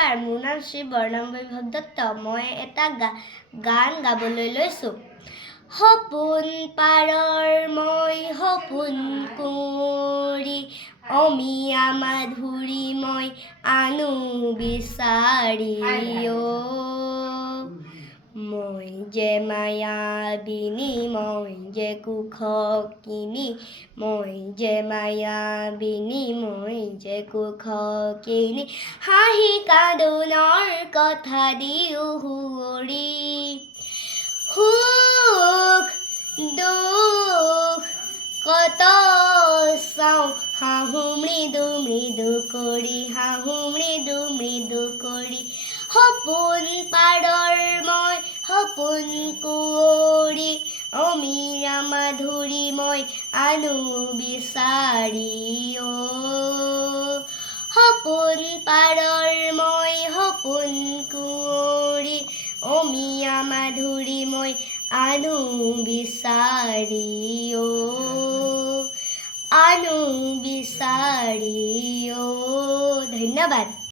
নমস্কাৰ, মোৰ নাম শ্ৰী বৰ্ণম বৈভৱ দত্ত। মই এটা গান গাবলৈ লৈছোঁ। সপোন পাৰৰ মই সপোন কুঁৱৰী, অমিয়া মাধুৰী মই আনো বিচাৰি মই যে মায়াবিনী, মই যে কুশকিনী, মই যে মায়াবিনী, মই যে কুশকিনী, হাঁহি কান্দোনৰ কথা দিও সুঁৱৰি, সুখ দুখ কত চাওঁ, হাঁহো মৃদু মৃদু কৰি, হাঁহো মৃদু মৃদু কৰি। সপোন পাৰৰ মই সপোন কুঁৱৰী, অমিয়া মাধুৰী মই আনো বিচাৰি সপোন পাৰৰ মই সপোন কুঁৱৰী, অমিয়া মাধুৰী মই আনো বিচাৰি আনো বিচাৰি। ধন্যবাদ।